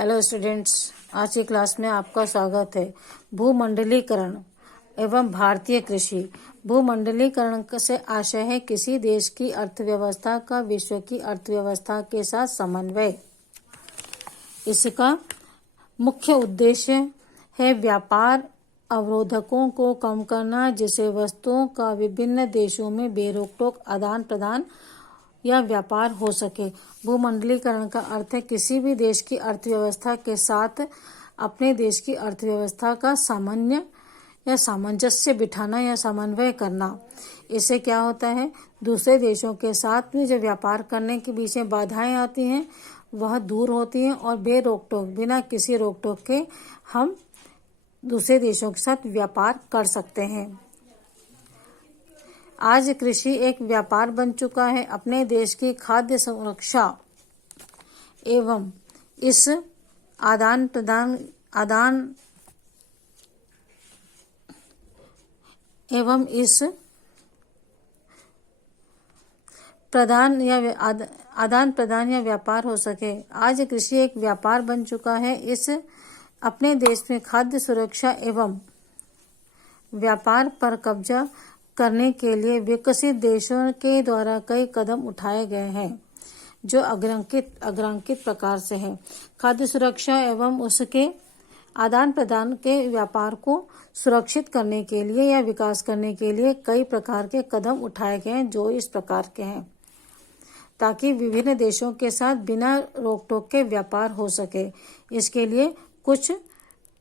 Hello students, आज की class में आपका स्वागत है। भूमंडलीकरण एवं भारतीय कृषि। भूमंडलीकरण से आशय है किसी देश की अर्थव्यवस्था का विश्व की अर्थव्यवस्था के साथ समन्वय। इसका मुख्य उद्देश्य है व्यापार अवरोधकों को कम करना, जिससे वस्तुओं का विभिन्न देशों में बेरोक-टोक आदान प्रदान या व्यापार हो सके। भूमंडलीकरण का अर्थ है किसी भी देश की अर्थव्यवस्था के साथ अपने देश की अर्थव्यवस्था का सामान्य या सामंजस्य बिठाना या समन्वय करना। इससे क्या होता है, दूसरे देशों के साथ में जो व्यापार करने के बीच में बाधाएं आती हैं वह दूर होती हैं और बेरोक-टोक, बिना किसी रोक-टोक के हम दूसरे देशों के साथ व्यापार कर सकते हैं। आज कृषि एक व्यापार बन चुका है। अपने देश की खाद्य सुरक्षा एवं इस आदान प्रदान या व्यापार हो सके। आज कृषि एक व्यापार बन चुका है। इस अपने देश में खाद्य सुरक्षा एवं व्यापार पर कब्जा करने के लिए विकसित देशों के द्वारा कई कदम उठाए गए हैं, जो अग्रांकित प्रकार से हैं। खाद्य सुरक्षा एवं उसके आदान प्रदान के व्यापार को सुरक्षित करने के लिए या विकास करने के लिए कई प्रकार के कदम उठाए गए हैं, जो इस प्रकार के हैं, ताकि विभिन्न देशों के साथ बिना रोक-टोक के व्यापार हो सके। इसके लिए कुछ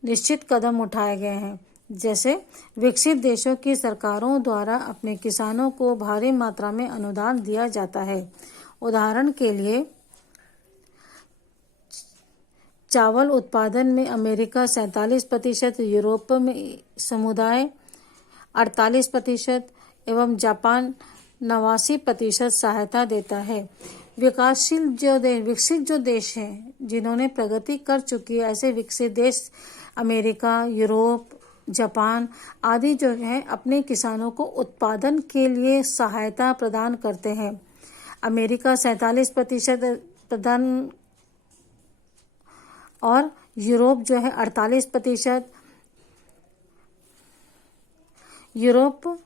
निश्चित कदम उठाए गए हैं, जैसे विकसित देशों की सरकारों द्वारा अपने किसानों को भारी मात्रा में अनुदान दिया जाता है। उदाहरण के लिए चावल उत्पादन में अमेरिका 47%, यूरोप में समुदाय 48% एवं जापान 89% सहायता देता है। विकसित जो देश हैं, जिन्होंने प्रगति कर चुकी है, ऐसे विकसित देश अमेरिका, यूरोप, जापान आदि जो हैं, अपने किसानों को उत्पादन के लिए सहायता प्रदान करते हैं। अमेरिका 47% प्रदान और यूरोप जो है 48%, यूरोप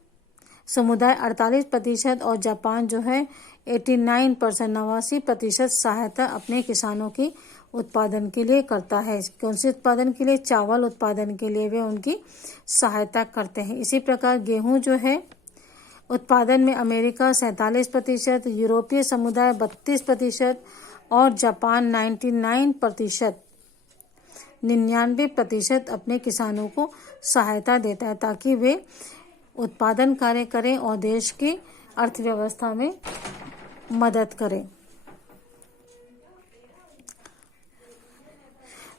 समुदाय 48% और जापान जो है 89% सहायता अपने किसानों की उत्पादन के लिए करता है। कौन से उत्पादन के लिए? चावल उत्पादन के लिए वे उनकी सहायता करते हैं। इसी प्रकार गेहूं जो है उत्पादन में अमेरिका 47%, यूरोपीय समुदाय 32% और जापान 99% अपने किसानों को सहायता देता है, ताकि वे उत्पादन कार्य करें और देश की अर्थव्यवस्था में मदद करें।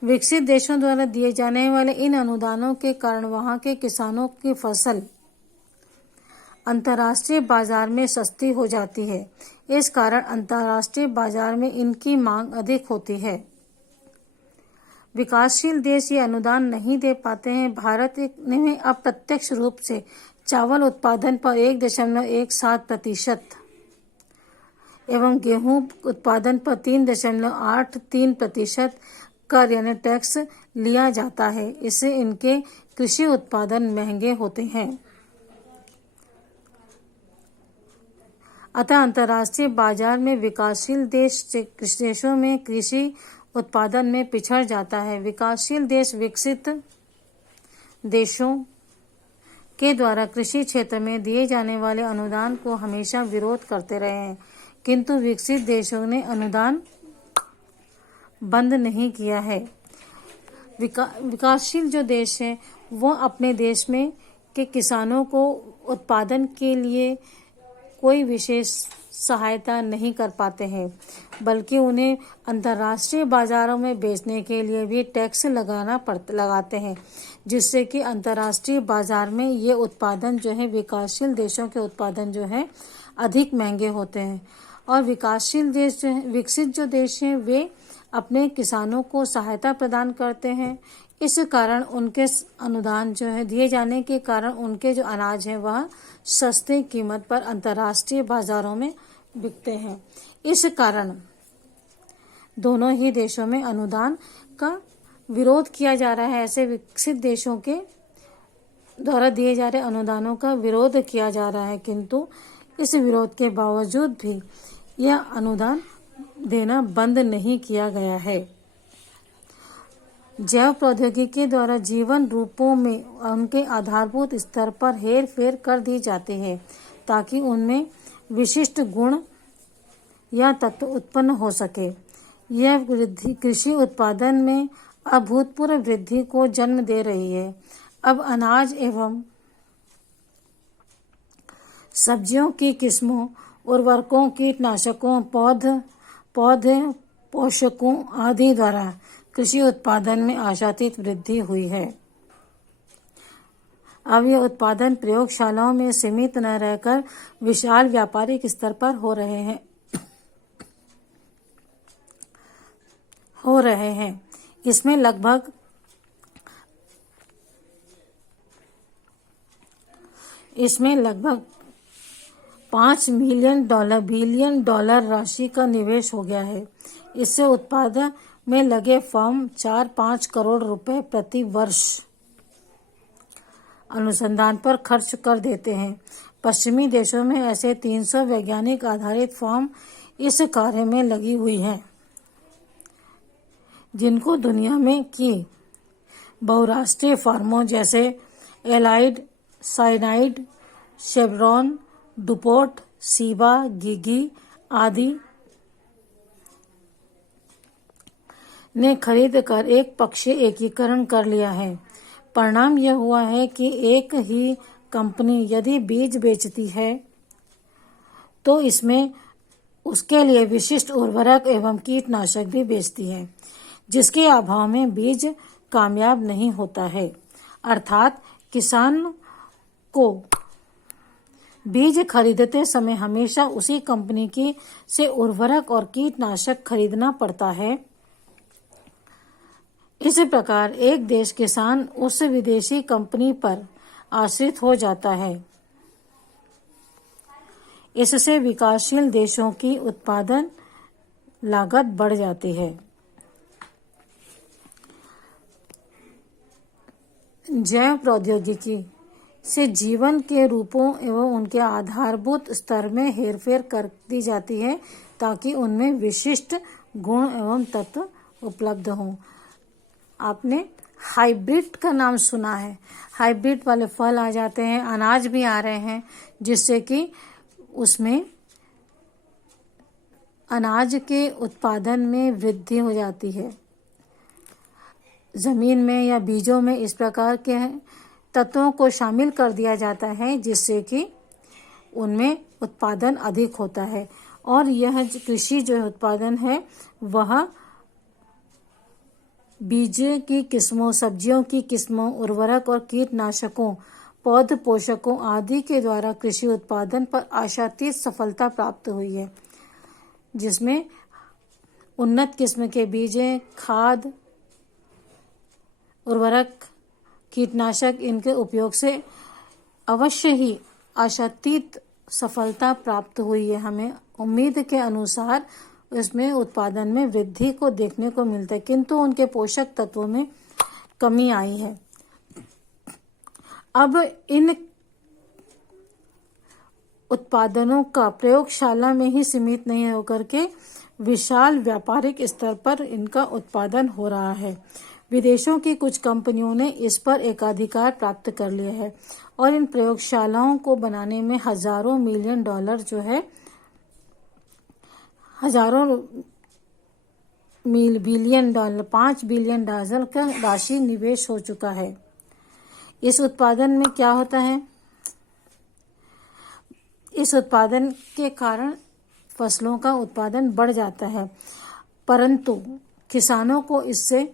विकसित देशों द्वारा दिए जाने वाले इन अनुदानों के कारण वहां के किसानों की फसल अंतर्राष्ट्रीय बाजार में सस्ती हो जाती है। इस कारण अंतर्राष्ट्रीय बाजार में इनकी मांग अधिक होती है। विकासशील देश ये अनुदान नहीं दे पाते हैं। भारत ने अप्रत्यक्ष रूप से चावल उत्पादन पर 1.17% एवं गेहूं उत्पादन पर 3.83% कर यानी टैक्स लिया जाता है। इससे इनके कृषि उत्पादन महंगे होते हैं। अतः अंतर्राष्ट्रीय बाजार में विकासशील देशों में कृषि उत्पादन में पिछड़ जाता है। विकासशील देश विकसित देशों के द्वारा कृषि क्षेत्र में दिए जाने वाले अनुदान को हमेशा विरोध करते रहे हैं, किंतु विकसित देशों ने अनुदान बंद नहीं किया है। विकासशील जो देश हैं वो अपने देश में के किसानों को उत्पादन के लिए कोई विशेष सहायता नहीं कर पाते हैं, बल्कि उन्हें अंतर्राष्ट्रीय बाजारों में बेचने के लिए भी टैक्स लगाते हैं, जिससे कि अंतर्राष्ट्रीय बाजार में ये उत्पादन जो है, विकासशील देशों के उत्पादन जो है अधिक महंगे होते हैं। और विकसित जो देश हैं वे अपने किसानों को सहायता प्रदान करते हैं। इस कारण उनके अनुदान जो है दिए जाने के कारण उनके जो अनाज हैं वह सस्ते कीमत पर अंतर्राष्ट्रीय बाजारों में बिकते हैं। इस कारण दोनों ही देशों में अनुदान का विरोध किया जा रहा है। ऐसे विकसित देशों के द्वारा दिए जा रहे अनुदानों का विरोध किया जा रहा है, किंतु इस विरोध के बावजूद भी यह अनुदान देना बंद नहीं किया गया है। जैव प्रौद्योगिकी द्वारा जीवन रूपों में उनके आधारभूत स्तर पर हेर फेर कर दी जाती है ताकि उनमें विशिष्ट गुण या तत्व उत्पन्न हो सके। यह वृद्धि कृषि उत्पादन में अभूतपूर्व वृद्धि को जन्म दे रही है। अब अनाज एवं सब्जियों की किस्मों, उर्वरकों, कीटनाशकों, पौधे पोषकों आदि द्वारा कृषि उत्पादन में आशातीत वृद्धि हुई है। अब यह उत्पादन प्रयोगशालाओं में सीमित न रहकर विशाल व्यापारिक स्तर पर हो रहे हैं। इसमें लगभग $5 बिलियन राशि का निवेश हो गया है। इससे उत्पादन में लगे फर्म 4-5 करोड़ रुपए प्रति वर्ष अनुसंधान पर खर्च कर देते हैं। पश्चिमी देशों में ऐसे 300 वैज्ञानिक आधारित फर्म इस कार्य में लगी हुई हैं, जिनको दुनिया में की बहुराष्ट्रीय फर्मों जैसे एलाइड साइनाइड, शेवरॉन, डुपोट, सीबा, गीगी आदि ने खरीद कर एक पक्षीय एकीकरण कर लिया है। परिणाम यह हुआ है कि एक ही कंपनी यदि बीज बेचती है तो इसमें उसके लिए विशिष्ट उर्वरक एवं कीटनाशक भी बेचती है, जिसके अभाव में बीज कामयाब नहीं होता है। अर्थात किसान को बीज खरीदते समय हमेशा उसी कंपनी की से उर्वरक और कीटनाशक खरीदना पड़ता है। इस प्रकार एक देश किसान उस विदेशी कंपनी पर आश्रित हो जाता है। इससे विकासशील देशों की उत्पादन लागत बढ़ जाती है। जैव प्रौद्योगिकी से जीवन के रूपों एवं उनके आधारभूत स्तर में हेरफेर कर दी जाती है ताकि उनमें विशिष्ट गुण एवं तत्व उपलब्ध हों। आपने हाइब्रिड का नाम सुना है। हाइब्रिड वाले फल आ जाते हैं, अनाज भी आ रहे हैं, जिससे कि उसमें अनाज के उत्पादन में वृद्धि हो जाती है। जमीन में या बीजों में इस प्रकार के तत्वों को शामिल कर दिया जाता है जिससे कि उनमें उत्पादन अधिक होता है। और यह कृषि जो उत्पादन है वह बीज की किस्मों, सब्जियों की किस्मों, उर्वरक और कीटनाशकों, पौध पोषकों आदि के द्वारा कृषि उत्पादन पर आशातीत सफलता प्राप्त हुई है, जिसमें उन्नत किस्म के बीज, खाद, उर्वरक, कीटनाशक इनके उपयोग से अवश्य ही आशातीत सफलता प्राप्त हुई है। हमें उम्मीद के अनुसार इसमें उत्पादन में वृद्धि को देखने को मिलता है, किंतु उनके पोषक तत्वों में कमी आई है। अब इन उत्पादनों का प्रयोगशाला में ही सीमित नहीं होकर के विशाल व्यापारिक स्तर पर इनका उत्पादन हो रहा है। विदेशों की कुछ कंपनियों ने इस पर एकाधिकार प्राप्त कर लिया है और इन प्रयोगशालाओं को बनाने में हजारों मिलियन डॉलर जो है बिलियन डॉलर 5 बिलियन डॉलर का राशि निवेश हो चुका है। इस उत्पादन में क्या होता है? इस उत्पादन के कारण फसलों का उत्पादन बढ़ जाता है, परंतु किसानों को इससे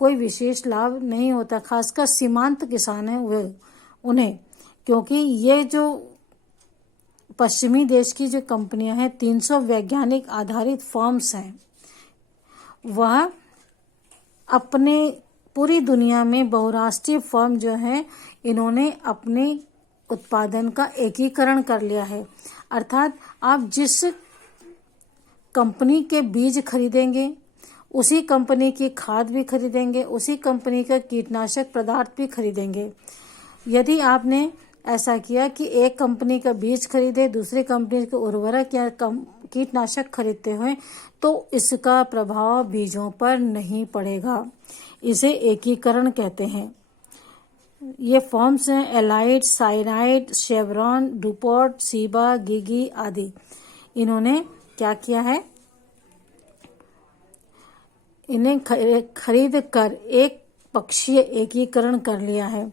कोई विशेष लाभ नहीं होता, खासकर सीमांत किसान हैं उन्हें, क्योंकि ये जो पश्चिमी देश की जो कंपनियां हैं, 300 वैज्ञानिक आधारित फर्म्स हैं, वह अपने पूरी दुनिया में बहुराष्ट्रीय फर्म जो है इन्होंने अपने उत्पादन का एकीकरण कर लिया है। अर्थात आप जिस कंपनी के बीज खरीदेंगे उसी कंपनी की खाद भी खरीदेंगे, उसी कंपनी का कीटनाशक पदार्थ भी खरीदेंगे। यदि आपने ऐसा किया कि एक कंपनी का बीज खरीदे, दूसरी कंपनी के उर्वरक या कीटनाशक खरीदते हुए, तो इसका प्रभाव बीजों पर नहीं पड़ेगा। इसे एकीकरण कहते हैं। ये फॉर्म्स हैं एलाइड, साइनाइड, शेवरॉन, डुपॉन्ट, सीबा, गिगी आदि। इन्होंने क्या किया है, इन्हें खरीद कर एक पक्षीय एकीकरण कर लिया है।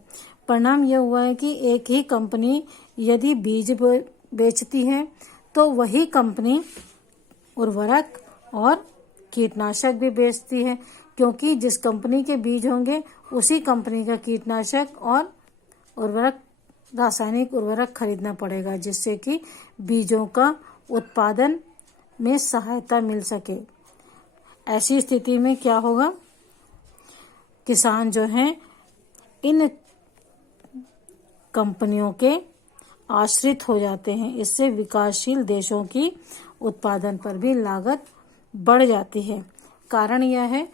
परिणाम यह हुआ है कि एक ही कंपनी यदि बीज बेचती है तो वही कंपनी उर्वरक और कीटनाशक भी बेचती है, क्योंकि जिस कंपनी के बीज होंगे उसी कंपनी का कीटनाशक और उर्वरक, रासायनिक उर्वरक खरीदना पड़ेगा, जिससे कि बीजों का उत्पादन में सहायता मिल सके। ऐसी स्थिति में क्या होगा, किसान जो हैं इन कंपनियों के आश्रित हो जाते हैं। इससे विकासशील देशों की उत्पादन पर भी लागत बढ़ जाती है। कारण यह है,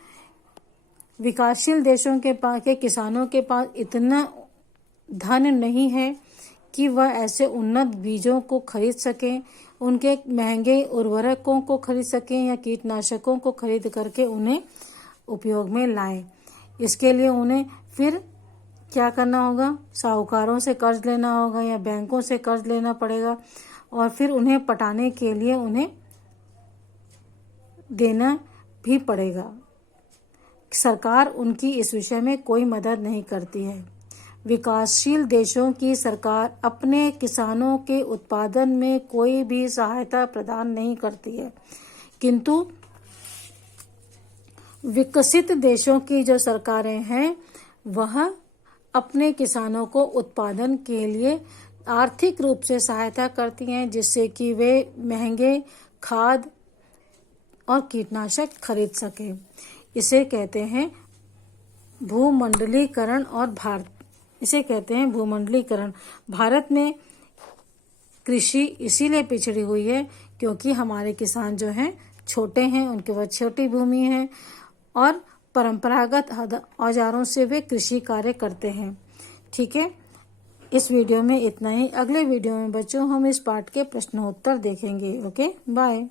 विकासशील देशों के पास के किसानों के पास इतना धन नहीं है कि वह ऐसे उन्नत बीजों को खरीद सकें, उनके महंगे उर्वरकों को खरीद सकें या कीटनाशकों को खरीद करके उन्हें उपयोग में लाएं। इसके लिए उन्हें फिर क्या करना होगा, साहूकारों से कर्ज लेना होगा या बैंकों से कर्ज लेना पड़ेगा, और फिर उन्हें पटाने के लिए उन्हें देना भी पड़ेगा। सरकार उनकी इस विषय में कोई मदद नहीं करती है। विकासशील देशों की सरकार अपने किसानों के उत्पादन में कोई भी सहायता प्रदान नहीं करती है, किंतु विकसित देशों की जो सरकारें हैं वह अपने किसानों को उत्पादन के लिए आर्थिक रूप से सहायता करती हैं, जिससे कि वे महंगे खाद और कीटनाशक खरीद सकें। इसे कहते हैं भूमंडलीकरण भूमंडलीकरण। भारत में कृषि इसीलिए पिछड़ी हुई है क्योंकि हमारे किसान जो हैं छोटे हैं, उनके पास छोटी भूमि है और परंपरागत औजारों से वे कृषि कार्य करते हैं। ठीक है, इस वीडियो में इतना ही। अगले वीडियो में बच्चों हम इस पाठ के प्रश्नोत्तर देखेंगे। Okay, bye.